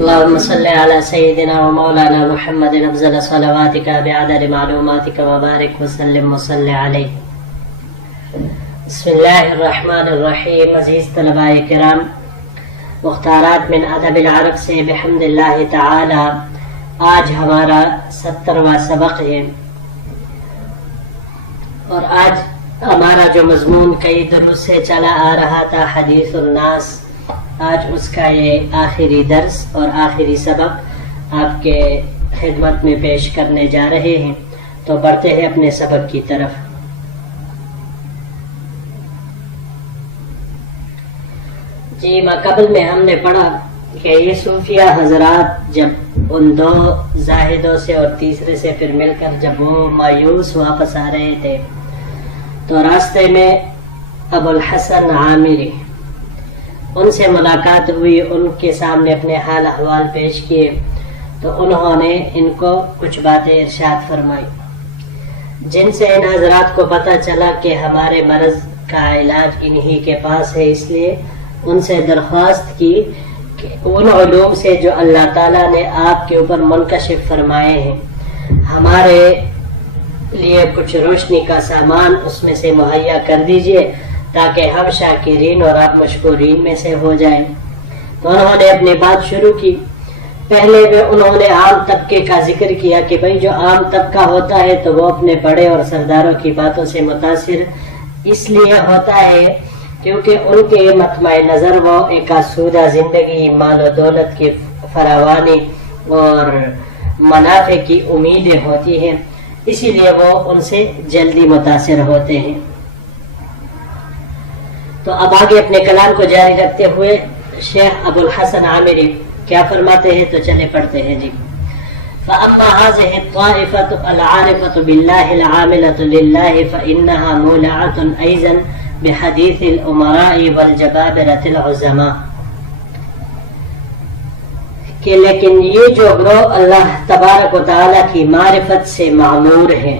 اللهم صل على سيدنا ومولانا محمد أفضل صلواتك بعدد معلوماتك وبارك وسلم وصل عليه. بسم اللہ الرحمن الرحیم. عزیز طلباء کرام، مختارات من ادب العرب سے بحمد اللہ تعالی آج ہمارا 70واں سبق ہے، اور آج ہمارا جو مضمون کئی دروس سے چلا آ رہا تھا حدیث الناس، آج اس کا یہ آخری درس اور آخری سبق آپ کے خدمت میں پیش کرنے جا رہے ہیں. تو بڑھتے ہیں اپنے سبق کی طرف. جی قبل میں ہم نے پڑھا کہ یہ صوفیہ حضرات جب ان دو زاہدوں سے اور تیسرے سے پھر مل کر جب وہ مایوس واپس آ رہے تھے تو راستے میں ابو الحسن عامری ان سے ملاقات ہوئی، ان کے سامنے اپنے حال احوال پیش کیے تو انہوں نے ان کو کچھ باتیں ارشاد فرمائی، جن سے ان حضرات کو پتہ چلا کہ ہمارے مرض کا علاج انہی کے پاس ہے. اس لیے ان سے درخواست کی کہ ان علوم سے جو اللہ تعالیٰ نے آپ کے اوپر منکشف فرمائے ہیں، ہمارے لیے کچھ روشنی کا سامان اس میں سے مہیا کر دیجئے تاکہ ہم شاکرین اور آپ مشکورین میں سے ہو جائیں. تو انہوں نے اپنی بات شروع کی. پہلے میں انہوں نے عام طبقے کا ذکر کیا کہ بھئی جو عام طبقہ ہوتا ہے تو وہ اپنے بڑے اور سرداروں کی باتوں سے متاثر اس لیے ہوتا ہے کیونکہ ان کے مطمع نظر وہ ایک آسودہ زندگی، مال و دولت کی فراوانی اور منافع کی امیدیں ہوتی ہیں، اسی لیے وہ ان سے جلدی متاثر ہوتے ہیں. تو اب آگے اپنے کلام کو جاری رکھتے ہوئے شیخ ابو الحسن عامری کیا فرماتے ہیں تو چلے پڑھتے ہیں. جی فَأَمَّا هَذِهِ الطَّائِفَةُ الْعَارِفَةُ بِاللَّهِ الْعَامِلَةُ لِلَّهِ فَإِنَّهَا مُولَعَةٌ أَيْضًا بحدیث الامراء والجبابرة العظماء. کہ لیکن یہ جو گروہ اللہ تبارک و تعالی کی معرفت سے معمور ہے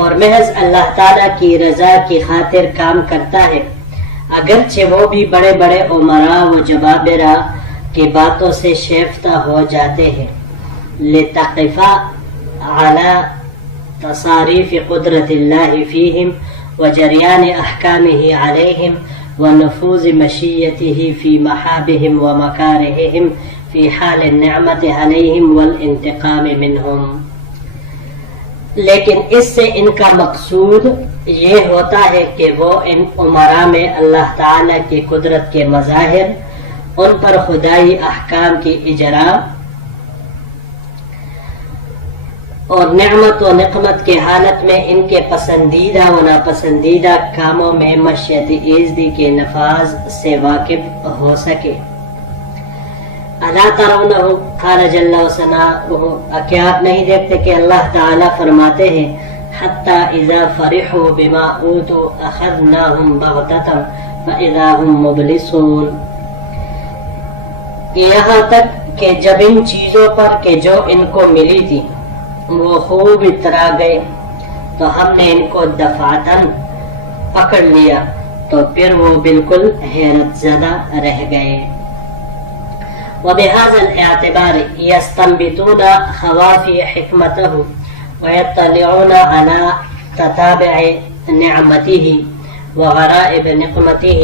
اور محض اللہ تعالی کی رضا کی خاطر کام کرتا ہے، اگرچہ وہ بھی بڑے بڑے امراء و جبابرہ کی باتوں سے شیفتہ ہو جاتے ہیں، لتقف علی تصاریف قدرت اللہ فیہم وجریان احکامہ علیہم ونفوذ مشیتہ فی محابہم ومکارہہم فی حال النعمت علیہم والانتقام منہم. لیکن اس سے ان کا مقصود یہ ہوتا ہے کہ وہ ان امراء میں اللہ تعالی کی قدرت کے مظاہر، ان پر خدائی احکام کی اجرا اور نعمت و نقمت کے حالت میں ان کے پسندیدہ و ناپسندیدہ کاموں میں مشیت ایزدی کے نفاذ سے واقف ہو سکے. الا ترونہ قال جل وثناؤہ، کیا آپ نہیں دیکھتے کہ اللہ تعالیٰ فرماتے ہیں حتی اذا فرحوا بما اوتوا اخذناہم بغتۃ فاذا ہم مبلسون. یہاں تک کہ جب ان چیزوں پر کہ جو ان کو ملی تھی وہ خوب اترا گئے تو ہم نے ان کو دفعتاً پکڑ لیا تو پھر وہ بالکل حیرت زدہ رہ گئے. وبهذا الاعتبار يستنبطون خوافي حكمته ويطلعون على تتابع نعمته وغرائب نقمته،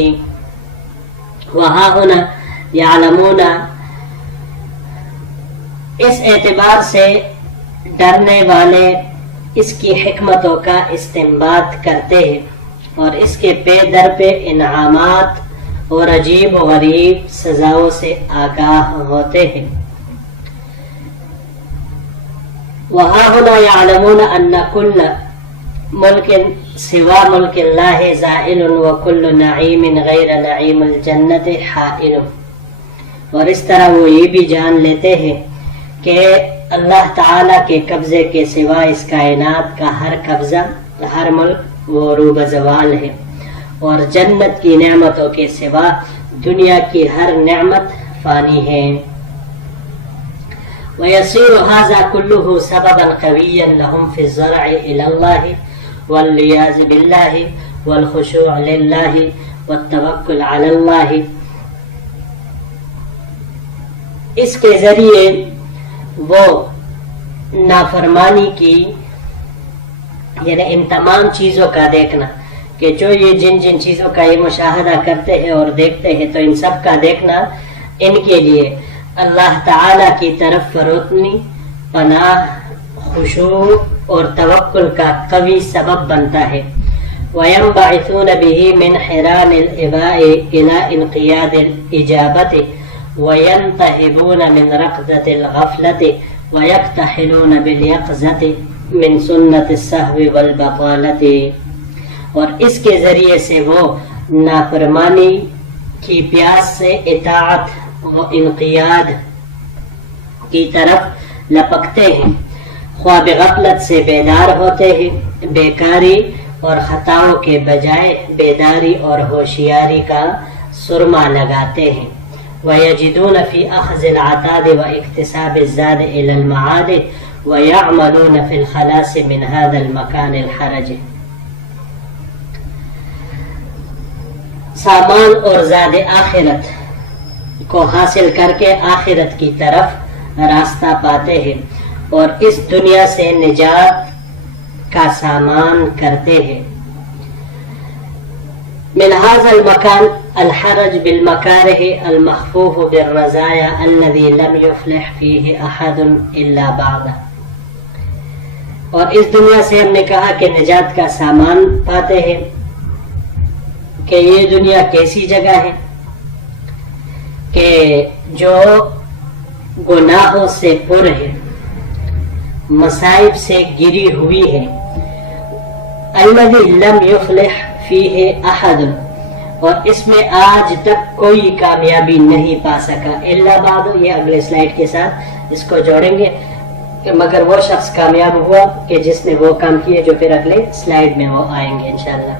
وها هنا يعلمون. اس اعتبار سے ڈرنے والے اس کی حکمتوں کا استنباط کرتے ہیں اور اس کے پے در پہ انعامات اور عجیب و غریب سزاؤں سے آگاہ ہوتے ہیں. وہاں ہونا يعلمون ان کل ملک سوا ملک اللہ زائل وکل نعیم غیر نعیم الجنت حائل. اور اس طرح وہ یہ بھی جان لیتے ہیں کہ اللہ تعالی کے قبضے کے سوا اس کائنات کا ہر قبضہ، ہر ملک وہ روب زوال ہے، اور جنت کی نعمتوں کے سوا دنیا کی ہر نعمت فانی ہے. ويصير هذا كله سببا قويا لهم في الزرع إلى الله واللياذ بالله والخشوع لله والتوکل علی اللہ. اس کے ذریعے وہ نافرمانی کی یعنی ان تمام چیزوں کا دیکھنا کہ جو یہ جن جن چیزوں کا یہ مشاہدہ کرتے ہیں اور دیکھتے ہیں تو ان سب کا دیکھنا ان کے لیے اللہ تعالی کی طرف فروتنی، پناہ، خشوع اور توکل کا قوی سبب بنتا ہے. وَيَنْبَعِثُونَ بِهِ مِنْ حِرَامِ الْإِبَاءِ إِلَىٰ إِنْقِيَادِ الْإِجَابَةِ وَيَنْتَهِبُونَ مِنْ رَقْدَةِ الْغَفْلَةِ وَيَكْتَحِلُونَ بِالْيَقْظَةِ مِنْ سُنَّةِ السَّهْوِ وَالْبَطَالَةِ. اور اس کے ذریعے سے وہ نافرمانی کی پیاس سے اطاعت و انقیاد کی طرف لپکتے ہیں، خواب غفلت سے بیدار ہوتے ہیں، بیکاری اور خطاؤں کے بجائے بیداری اور ہوشیاری کا سرما لگاتے ہیں. وَيَجِدُونَ فِي أَخْذِ الْعَتَادِ وَاِكْتِسَابِ الزَّادِ إِلَى الْمَعَادِ وَيَعْمَلُونَ فِي الْخَلَاصِ مِنْ هَذَا الْمَكَانِ الْحَرَجِ. سامان اور زاد آخرت کو حاصل کر کے آخرت کی طرف راستہ پاتے ہیں اور اس دنیا سے نجات کا سامان کرتے ہیں. من هذا المكان الحرج بالمكاره المخفوف بالرزايا الذي لم يفلح فيه أحد إلا بعده. اور اس دنیا سے ہم نے کہا کہ نجات کا سامان پاتے ہیں کہ یہ دنیا کیسی جگہ ہے کہ جو گناہوں سے پر ہے، مصائب سے گری ہوئی ہے. الذی لم یفلح فیہ احد، اور اس میں آج تک کوئی کامیابی نہیں پا سکا. الا بعد، یہ اگلے سلائیڈ کے ساتھ اس کو جوڑیں گے کہ مگر وہ شخص کامیاب ہوا کہ جس نے وہ کام کیے جو پھر اگلے سلائیڈ میں وہ آئیں گے انشاءاللہ.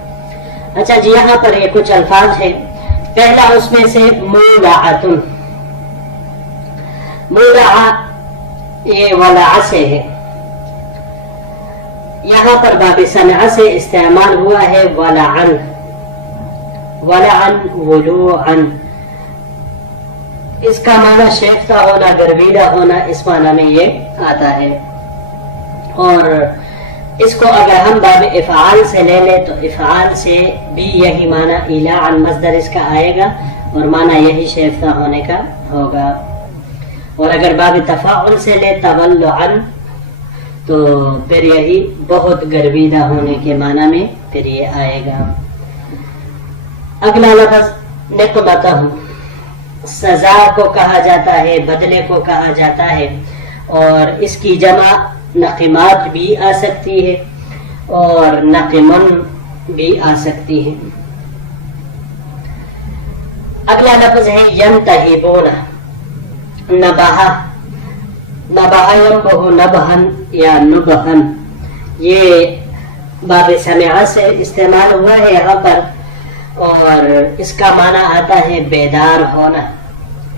اچھا جی، یہاں پر یہ کچھ الفاظ ہیں. پہلا اس میں سے مولعۃ. مولع یہ ولع سے ہے، یہاں پر باب سمع سے استعمال ہوا ہے ولعن. ولعن ولوعن، اس کا معنی شیفتہ ہونا، گرویدہ ہونا، اس معنی میں یہ آتا ہے. اور اس کو اگر ہم باب افعال سے لے لیں تو افعال سے بھی یہی معنی ایلاعن مصدر اس کا آئے گا اور معنی یہی شیفتہ ہونے کا ہوگا. اور اگر باب تفاعل سے لے تولعن تو پھر یہی بہت گرویدہ ہونے کے معنی میں پھر یہ آئے گا. اگلا لفظ نقمتہ، سزا کو کہا جاتا ہے، بدلے کو کہا جاتا ہے، اور اس کی جمع نقمات بھی آ سکتی ہے اور نقمن بھی آ سکتی ہے. اگلا لفظ ہے ینتہبون. نباہا، نباہا ینبہو نبہن یا نبہن، یہ باب سمعہ سے استعمال ہوا ہے یہاں پر اور اس کا معنی آتا ہے بیدار ہونا.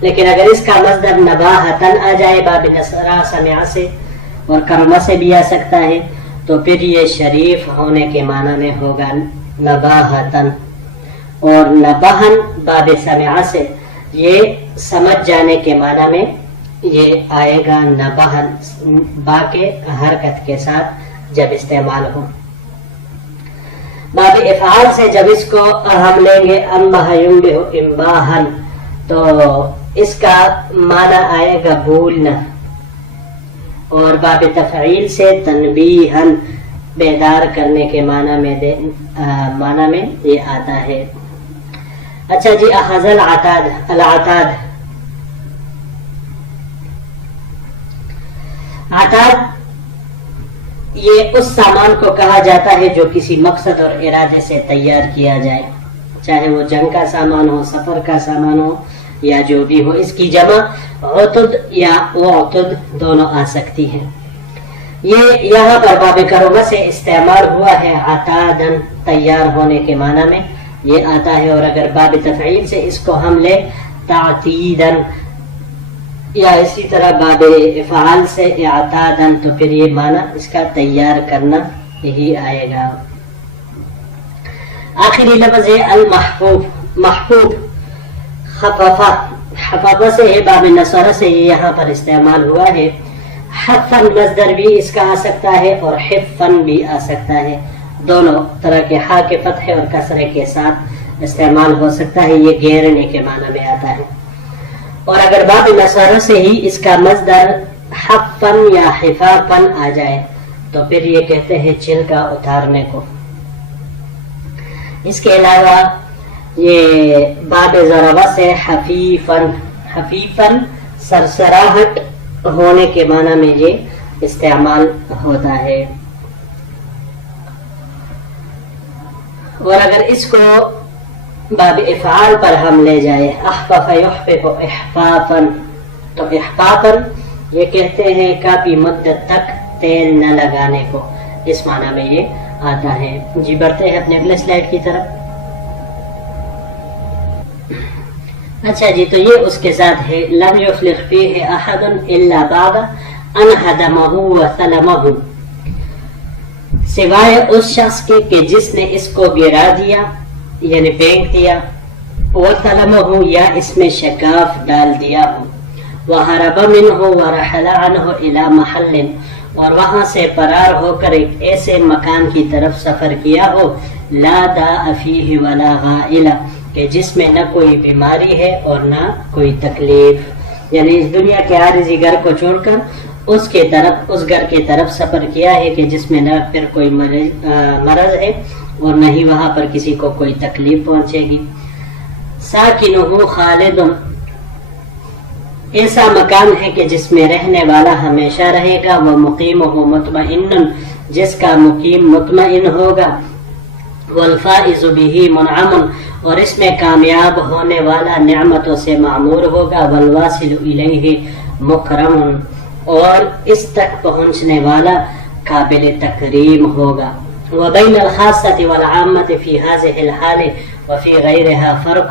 لیکن اگر اس کا مصدر نباہتن آ جائے باب نصرہ سمعہ سے اور کرمہ سے بھی آ سکتا ہے تو پھر یہ شریف ہونے کے معنی میں ہوگا نباہتن. اور نبہن باب سمعہ سے یہ سمجھ جانے کے معنی میں یہ آئے گا نبہن، با کے حرکت کے ساتھ جب استعمال ہو. باب افعال سے جب اس کو ہم لیں گے انبہ ینبہ انباہن تو اس کا معنی آئے گا بھولنا. اور باب تفعیل سے تنبیہن بیدار کرنے کے معنی میں یہ آتا ہے. اچھا جی، اخذ العتاد. العتاد، عتاد یہ اس سامان کو کہا جاتا ہے جو کسی مقصد اور ارادے سے تیار کیا جائے، چاہے وہ جنگ کا سامان ہو، سفر کا سامان ہو یا جو بھی ہو. اس کی جمع عتد یا اعتد دونوں آ سکتی ہے. یہ یہاں پر باب کرمہ سے استعمال ہوا ہے عتادن، تیار ہونے کے معنی میں یہ آتا ہے. اور اگر باب تفعیل سے اس کو ہم لیں تعتیدن یا اسی طرح باب افعال سے اعتادن تو پھر یہ معنی اس کا تیار کرنا یہی آئے گا. آخری لفظ ہے المحفوف. محبوب خفافہ، خفافہ سے ہے، باب نصارہ سے یہ یہاں پر استعمال ہوا ہے۔ حفن مصدر بھی اس کا آ سکتا ہے اور حفن بھی آ سکتا ہے، دونوں طرح کے ہا کے فتح اور کسرے کے ساتھ استعمال ہو سکتا ہے، یہ گھیرنے کے معنی میں آتا ہے۔ اور اگر باب نصارہ سے ہی اس کا مصدر حفن یا حفافن آ جائے تو پھر یہ کہتے ہیں چھلکا اتارنے کو۔ اس کے علاوہ یہ باب ضربہ سے حفیفن، حفیفن سرسراہٹ ہونے کے معنی میں یہ استعمال ہوتا ہے۔ اور اگر اس کو باب افعال پر ہم لے جائے، احفف یحفف احفافن، تو احفافن یہ کہتے ہیں کافی مدت تک تیل نہ لگانے کو، اس معنی میں یہ آتا ہے۔ جی بڑھتے ہیں اپنے اگلے سلائیڈ کی طرف۔ اچھا جی، تو یہ اس کے ساتھ ہے لم یفلح فیہ احد الا بعد ان ہدمہ وسلمہ، سوائے اس شخص کے کہ جس نے اس کو گرا دیا یعنی پھینک دیا، وسلمہ یا اس میں شگاف ڈال دیا ہو، وہرب منہ ورحل عنہ الی محل، اور وہاں سے فرار ہو کر ایک ایسے مکان کی طرف سفر کیا ہو، لا داء فیہ ولا غائلہ، کہ جس میں نہ کوئی بیماری ہے اور نہ کوئی تکلیف، یعنی اس دنیا کے عارضی گھر کو چھوڑ کر اس کے طرف، اس گھر کی طرف سفر کیا ہے کہ جس میں نہ پھر کوئی مرض ہے اور نہ ہی وہاں پر کسی کو کوئی تکلیف پہنچے گی۔ ساکنہ خالد، ایسا مکان ہے کہ جس میں رہنے والا ہمیشہ رہے گا، وہ مقیم ہو مطمئن، جس کا مقیم مطمئن ہوگا، والفائز به منعم، اور اس میں کامیاب ہونے والا نعمتوں سے معمور ہوگا، والواصل الیہ مکرم، اور اس تک پہنچنے والا قابل تکریم ہوگا۔ وبین الخاصة والعامة في هذه الحال وفي غيرها فرق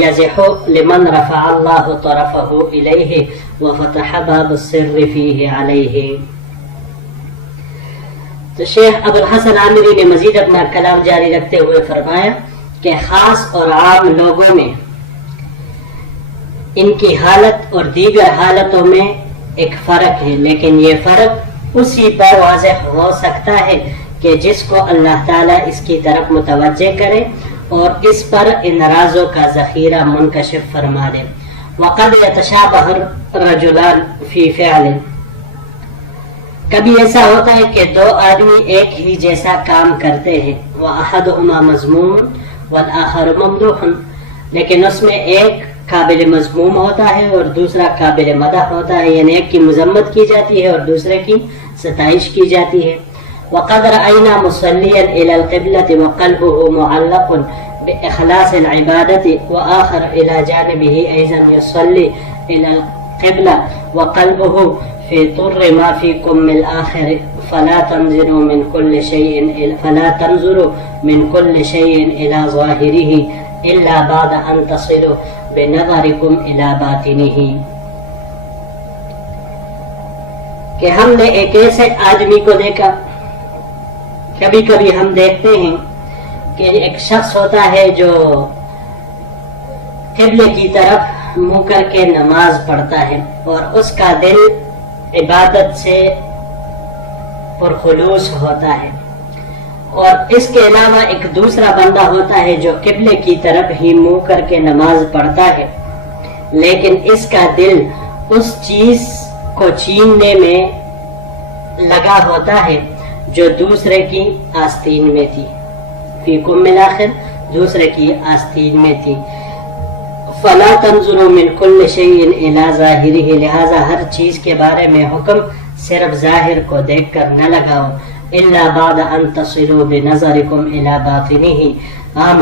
یزح لمن رفع اللہ طرفه الیہ وفتح باب السر فیہ علیہ۔ تو شیخ ابو الحسن عامری نے مزید اپنا کلام جاری رکھتے ہوئے فرمایا کہ خاص اور عام لوگوں میں ان کی حالت اور دیگر حالتوں میں ایک فرق ہے، لیکن یہ فرق اسی پر واضح ہو سکتا ہے کہ جس کو اللہ تعالیٰ اس کی طرف متوجہ کرے اور اس پر ان رازوں کا ذخیرہ منکشف فرما دے۔ وقد یتشابہ الرجلان فی فعل، کبھی ایسا ہوتا ہے کہ دو آدمی ایک ہی جیسا کام کرتے ہیں، وَأَحَدُهُمَا مَذْمُومٌ وَالْآخَرُ مَمْدُوحٌ، لیکن اس میں ایک قابل مذموم ہوتا ہے اور دوسرا قابل مدح ہوتا ہے، یعنی ایک کی مذمت کی جاتی ہے اور دوسرے کی ستائش کی جاتی ہے۔ وَقَدْ رَأَيْنَا مُصَلِّيًا إِلَى الْقِبْلَةِ وَقَلْبُهُ مُعَلَّقٌ بِإِخْلَاصِ الْعِبَادَةِ وَآخَرَ إِلَى جَانِبِهِ أَيْضًا يُصَلِّي إِلَى الْقِبْلَةِ وَقَلْبُهُ في طر ما في كم الآخر فلا تنظروا من كل شيء إلى ظاهره إلا بعد أن تصلوا بنظركم إلى باطنه، کہ ہم نے ایک ایسے آدمی کو دیکھا، کبھی کبھی ہم دیکھتے ہیں کہ ایک شخص ہوتا ہے جو قبلے کی طرف منہ کر کے نماز پڑھتا ہے اور اس کا دل عبادت سے پرخلوص ہوتا ہے، اور اس کے علاوہ ایک دوسرا بندہ ہوتا ہے جو قبلے کی طرف ہی منہ کر کے نماز پڑھتا ہے، لیکن اس کا دل اس چیز کو چھیننے میں لگا ہوتا ہے جو دوسرے کی آستین میں تھی، فی کم الآخر دوسرے کی آستین میں تھی۔ فلا تنظروا من كل شيء الى ظاهره، لہذا ہر چیز کے بارے میں حکم صرف ظاہر کو دیکھ کر نہ لگاؤ، الا بعد ان تصلوا بنظركم الى باطنه،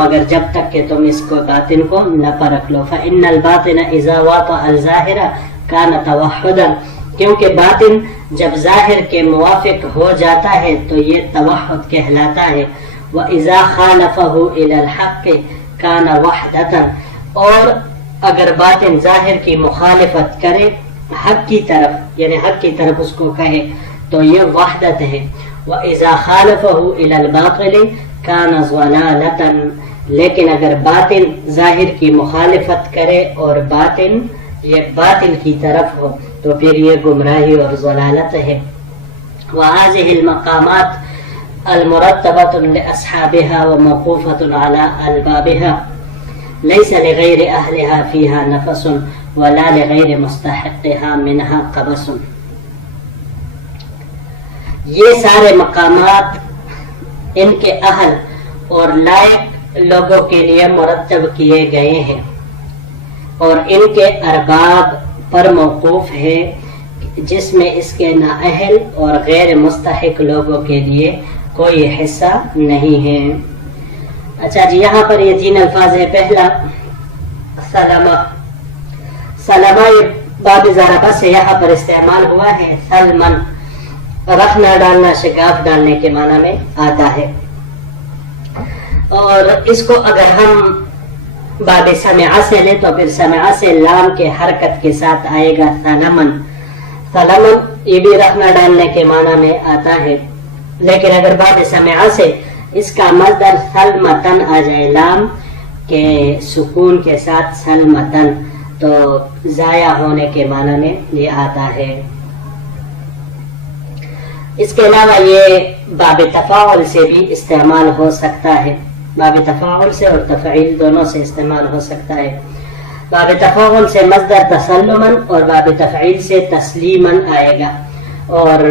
مگر جب تک کہ تم اس کو باطن کو نہ پرکھ لو۔ فان الباطن اذا واطأ الظاہر كان توحدا، کیونکہ باطن جب ظاہر کے موافق ہو جاتا ہے تو یہ توحد کہلاتا ہے۔ واذا خالفه الى الحق كان وحدة، اور اگر باطن ظاہر کی مخالفت کرے حق کی طرف، یعنی حق کی طرف اس کو کہے تو یہ وحدت ہے۔ وَإِذَا خَالَفَهُ إِلَى الْبَاطِلِ کان ضلالتا، لیکن اگر باطن ظاہر کی مخالفت کرے اور باطن یہ باطن کی طرف ہو تو پھر یہ گمراہی اور ضلالت ہے۔ وهذه المقامات المرتبة لأصحابها وموقوفة على ألبابها ليس لغير أهلها فيها نفس ولا لغير مستحقها منها قبس۔ یہ سارے مقامات ان کے اہل اور لائق لوگوں کے لیے مرتب کیے گئے ہیں اور ان کے ارباب پر موقوف ہے، جس میں اس کے نااہل اور غیر مستحق لوگوں کے لیے کوئی حصہ نہیں ہے۔ اچھا جی، یہاں پر یہ 3 الفاظ ہے۔ پہلا سلمہ، سلمہ یہ باب ضربہ سے یہاں پر استعمال ہوا ہے۔ سلمن رکھنا، ڈالنا، شگاف ڈالنے کے معنی میں آتا ہے، اور اس کو اگر ہم باب سمعہ سے لیں تو پھر سمعہ سے لام کے حرکت کے ساتھ آئے گا سلمن۔ سلمن یہ بھی رکھنا ڈالنے کے معنی میں آتا ہے، لیکن اگر باب سمعہ سے اس کا مصدر سلمتن آ جائے لام کے سکون کے ساتھ سلمتن، تو ضائع ہونے کے معنی میں یہ آتا ہے۔ اس کے علاوہ یہ باب تفاعل سے بھی استعمال ہو سکتا ہے، باب تفاعل سے اور تفعیل دونوں سے استعمال ہو سکتا ہے۔ باب تفاعل سے مصدر تسلمن اور باب تفعیل سے تسلیمن آئے گا، اور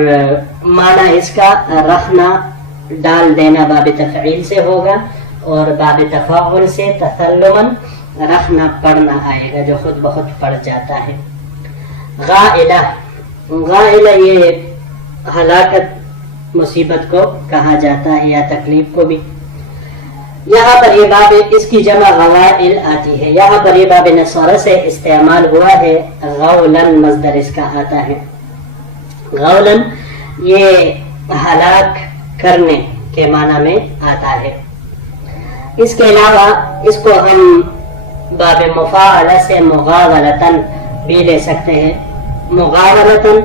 معنی اس کا رکھنا ڈال دینا باب تفعیل سے ہوگا، اور باب تفاعل سے تسلمن رکھنا پڑھنا آئے گا، جو خود بخود پڑھ جاتا ہے۔ غائلہ، غائلہ یہ ہلاکت مصیبت کو کہا جاتا ہے یا تکلیف کو بھی۔ یہاں پر یہ باب اس کی جمع غوائل آتی ہے، یہاں پر یہ باب نصارہ سے استعمال ہوا ہے۔ غولن مصدر اس کا آتا ہے، غولن یہ ہلاک کرنے کے معنی میں آتا ہے۔ اس کے علاوہ اس کو ہم باب مفاعلہ سے مغاولتن بھی لے سکتے ہیں۔ مغاولتن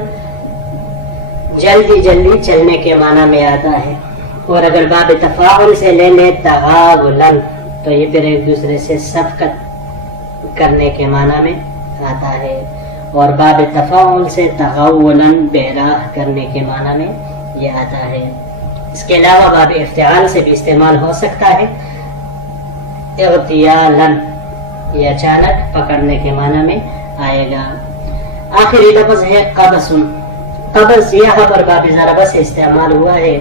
جلدی جلدی چلنے کے معنی میں آتا ہے، اور اگر باب تفاعل سے لے لیں تغاولن تو یہ پھر ایک دوسرے سے سبقت کرنے کے معنی میں آتا ہے، اور باب تفاعل سے تغولن بہراہ کرنے کے معنی میں یہ آتا ہے۔ اس کے علاوہ باب افتعال سے بھی استعمال ہو سکتا ہے، اغتیالن یہ اچانک پکڑنے کے معنی میں آئے گا۔ آخری لفظ ہے قبسن، قبض یہاں پر باب ضربہ سے استعمال ہوا ہے۔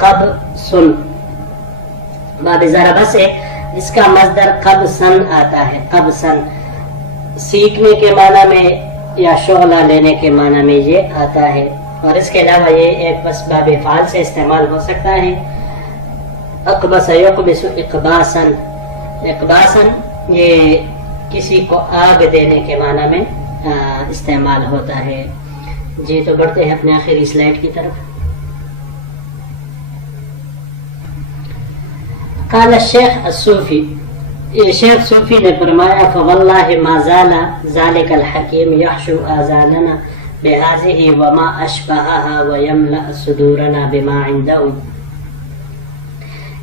قبسن باب ضربہ سے اس کا مصدر قبسن آتا ہے، قبسن سیکھنے کے معنی میں یا شغلہ لینے کے معنی میں یہ آتا ہے، اور اس کے علاوہ یہ ایک بس باب فعال سے استعمال ہو سکتا ہے۔ اقبس یقبس اقباسن، اقباسن یہ کسی کو آگ دینے کے معنی میں استعمال ہوتا ہے۔ جی تو بڑھتے ہیں اپنے آخری سلائیڈ کی طرف۔ قال الشیخ الصوفی، یہ شیخ صوفی نے فرمایا فواللہ ما زال ذالک الحکیم یحشو آذاننا بہذہ وما اشبہہا ویملأ صدورنا بما عندہ،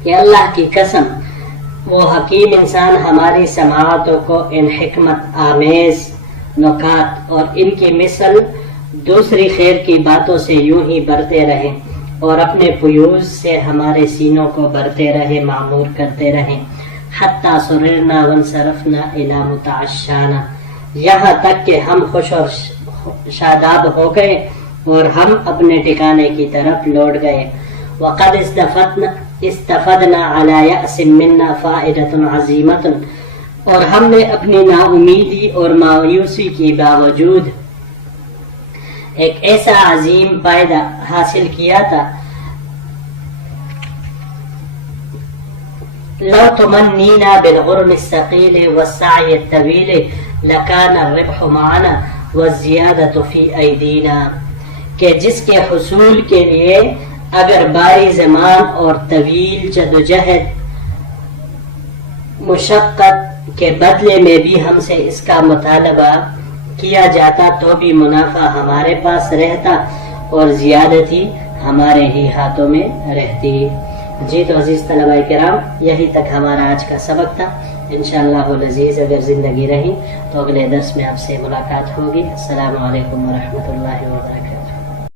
کہ اللہ کی قسم وہ حکیم انسان ہماری سماعتوں کو ان حکمت آمیز نکات اور ان کی مثل دوسری خیر کی باتوں سے یوں ہی برتے رہیں، اور اپنے فیوز سے ہمارے سینوں کو برتے رہے، معمور کرتے رہیں، حتی سررنا وانصرفنا الی متعشانا، یہاں تک کہ ہم خوش اور شاداب ہو گئے اور ہم اپنے ٹھکانے کی طرف لوٹ گئے۔ وقد استفدنا علی یأس منا فائدۃ عظیمۃ، اور ہم نے اپنی نا امیدی اور مایوسی کے باوجود ایک ایسا عظیم فائدہ حاصل کیا تھا۔ لو تمنینا بالغرم الثقیل والسعی الطویل لکان الربح معنا والزیادۃ فی ایدینا، کہ جس کے حصول کے لیے اگر باری زمان اور طویل جدوجہد مشقت کے بدلے میں بھی ہم سے اس کا مطالبہ کیا جاتا تو بھی منافع ہمارے پاس رہتا اور زیادتی ہمارے ہی ہاتھوں میں رہتی۔ جی تو عزیز طلباء کرام، یہی تک ہمارا آج کا سبق تھا. انشاءاللہ العزیز اگر زندگی رہی تو اگلے درس میں آپ سے ملاقات ہوگی. السلام علیکم ورحمۃ اللہ وبرکاتہ.